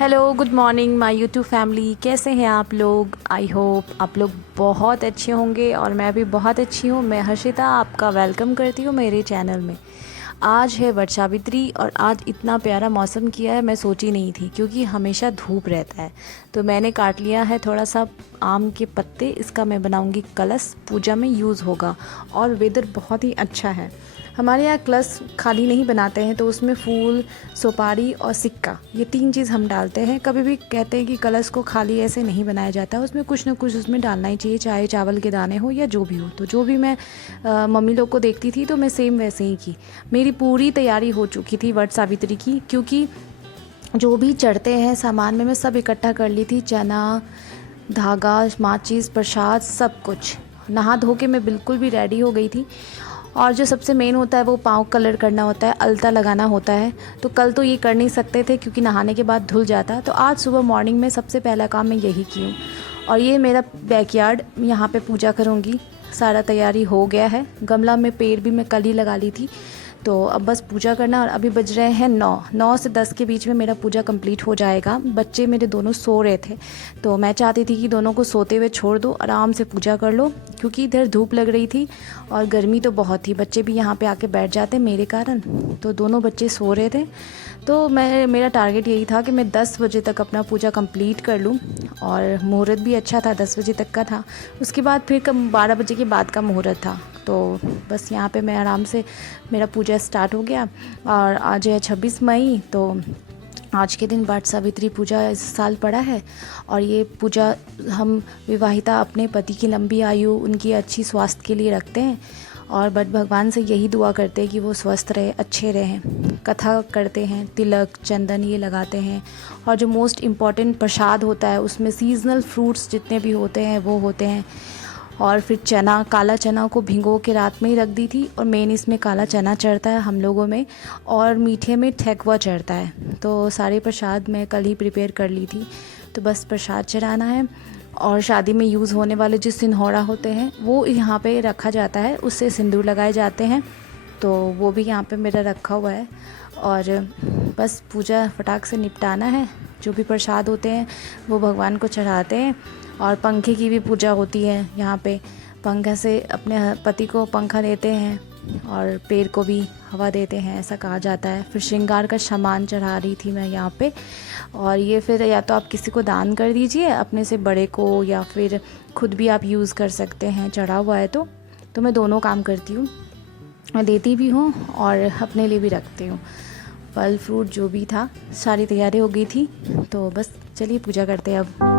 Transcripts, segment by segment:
Hello, good morning my YouTube family. कैसे हैं आप लोग? आई होप आप लोग बहुत अच्छे होंगे और मैं भी बहुत अच्छी हूँ। मैं हर्षिता आपका वेलकम करती हूँ मेरे चैनल में। आज है वट सावित्री और आज इतना प्यारा मौसम किया है, मैं सोची नहीं थी क्योंकि हमेशा धूप रहता है। तो मैंने काट लिया है थोड़ा सा आम के पत्ते, इसका मैं बनाऊंगी कलश, पूजा में यूज़ होगा। और वेदर बहुत ही अच्छा है। हमारे यहाँ कलश खाली नहीं बनाते हैं, तो उसमें फूल, सुपारी और सिक्का, ये 3 चीज़ हम डालते हैं। कभी भी कहते हैं कि कलश को खाली ऐसे नहीं बनाया जाता, उसमें कुछ ना कुछ उसमें डालना ही चाहिए, चाहे चावल के दाने हो या जो भी हो। तो जो भी मैं मम्मी लोग को देखती थी तो मैं सेम वैसे ही की। मेरी पूरी तैयारी हो चुकी थी वट सावित्री की, क्योंकि जो भी चढ़ते हैं सामान में मैं सब इकट्ठा कर ली थी। चना, धागा, माचिस, प्रसाद, सब कुछ। नहा धो के मैं बिल्कुल भी रेडी हो गई थी। और जो सबसे मेन होता है वो पाँव कलर करना होता है, अलता लगाना होता है। तो कल तो ये कर नहीं सकते थे क्योंकि नहाने के बाद धुल जाता। तो आज सुबह मॉर्निंग में सबसे पहला काम मैं यही की हूँ। और ये मेरा बैकयार्ड, यहाँ पे पूजा करूँगी। सारा तैयारी हो गया है। गमला में पेड़ भी मैं कल ही लगा ली थी। तो अब बस पूजा करना। और अभी बज रहे हैं 9 से 10 के बीच में मेरा पूजा कंप्लीट हो जाएगा। बच्चे मेरे दोनों सो रहे थे, तो मैं चाहती थी कि दोनों को सोते हुए छोड़ दो, आराम से पूजा कर लो, क्योंकि इधर धूप लग रही थी और गर्मी तो बहुत थी। बच्चे भी यहाँ पे आके बैठ जाते मेरे कारण, तो दोनों बच्चे सो रहे थे। तो मेरा टारगेट यही था कि मैं 10 बजे तक अपना पूजा कंप्लीट कर लूँ। और मुहूर्त भी अच्छा था, 10 बजे तक का था। उसके बाद फिर 12 बजे के बाद का मुहूर्त था। तो बस यहाँ पे मैं आराम से, मेरा पूजा स्टार्ट हो गया। और आज है 26 मई, तो आज के दिन वट सावित्री पूजा इस साल पड़ा है। और ये पूजा हम विवाहिता अपने पति की लंबी आयु, उनकी अच्छी स्वास्थ्य के लिए रखते हैं। और बट भगवान से यही दुआ करते हैं कि वो स्वस्थ रहे, अच्छे रहें। कथा करते हैं, तिलक, चंदन ये लगाते हैं। और जो मोस्ट इम्पॉर्टेंट प्रसाद होता है उसमें सीजनल फ्रूट्स जितने भी होते हैं वो होते हैं। और फिर चना, काला चना को भिगो के रात में ही रख दी थी। और मेन इसमें काला चना चढ़ता है हम लोगों में, और मीठे में ठेकुआ चढ़ता है। तो सारे प्रसाद मैं कल ही प्रिपेयर कर ली थी। तो बस प्रसाद चढ़ाना है। और शादी में यूज़ होने वाले जो सिंहौड़ा होते हैं वो यहाँ पे रखा जाता है, उससे सिंदूर लगाए जाते हैं। तो वो भी यहाँ पे मेरा रखा हुआ है। और बस पूजा फटाक से निपटाना है। जो भी प्रसाद होते हैं वो भगवान को चढ़ाते हैं। और पंखे की भी पूजा होती है यहाँ पे। पंखा से अपने पति को पंखा देते हैं और पेड़ को भी हवा देते हैं, ऐसा कहा जाता है। फिर श्रृंगार का सामान चढ़ा रही थी मैं यहाँ पे। और ये फिर या तो आप किसी को दान कर दीजिए, अपने से बड़े को, या फिर खुद भी आप यूज़ कर सकते हैं, चढ़ा हुआ है तो मैं दोनों काम करती हूँ। मैं देती भी हूँ और अपने लिए भी रखती हूँ। फल फ्रूट जो भी था, सारी तैयारी हो गई थी। तो बस चलिए पूजा करते हैं अब।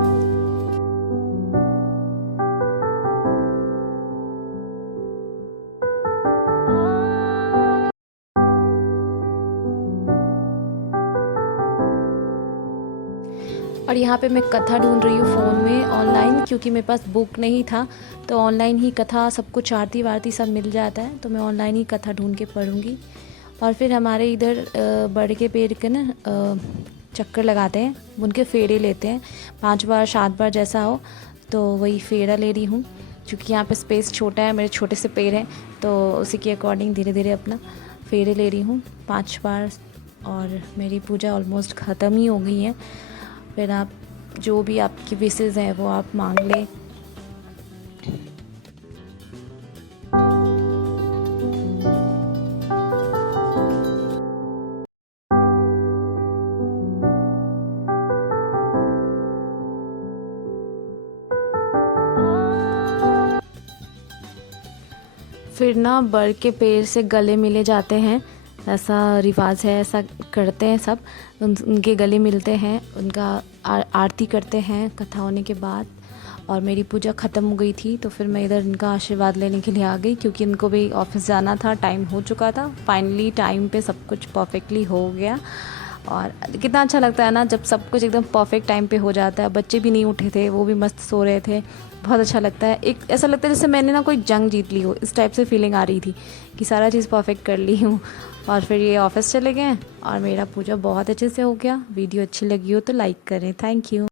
और यहाँ पे मैं कथा ढूंढ रही हूँ फ़ोन में ऑनलाइन, क्योंकि मेरे पास बुक नहीं था। तो ऑनलाइन ही कथा, सब कुछ आरती वारती सब मिल जाता है। तो मैं ऑनलाइन ही कथा ढूंढ के पढ़ूँगी। और फिर हमारे इधर बड़े के पेड़ के ना चक्कर लगाते हैं, उनके फेरे लेते हैं 5 बार 7 बार जैसा हो। तो वही फेरा ले रही हूँ, क्योंकि यहाँ पे स्पेस छोटा है, मेरे छोटे से पैर हैं, तो उसी के अकॉर्डिंग धीरे धीरे अपना फेरे ले रही हूँ 5 बार। और मेरी पूजा ऑलमोस्ट ख़त्म ही हो गई है। फिर आप जो भी आपकी विशेज़ हैं वो आप मांग लें। फिर ना बर के पेड़ से गले मिले जाते हैं, ऐसा रिवाज है, ऐसा करते हैं सब। उनके गले मिलते हैं, उनका आरती करते हैं कथा होने के बाद। और मेरी पूजा ख़त्म हो गई थी, तो फिर मैं इधर इनका आशीर्वाद लेने के लिए आ गई, क्योंकि इनको भी ऑफिस जाना था, टाइम हो चुका था। फाइनली टाइम पे सब कुछ परफेक्टली हो गया। और कितना अच्छा लगता है ना जब सब कुछ एकदम परफेक्ट टाइम पे हो जाता है। बच्चे भी नहीं उठे थे, वो भी मस्त सो रहे थे। बहुत अच्छा लगता है। एक ऐसा लगता है जैसे मैंने ना कोई जंग जीत ली हो, इस टाइप से फीलिंग आ रही थी कि सारा चीज़ परफेक्ट कर ली हूँ। और फिर ये ऑफिस चले गए और मेरा पूजा बहुत अच्छे से हो गया। वीडियो अच्छी लगी हो तो लाइक करें। Thank you.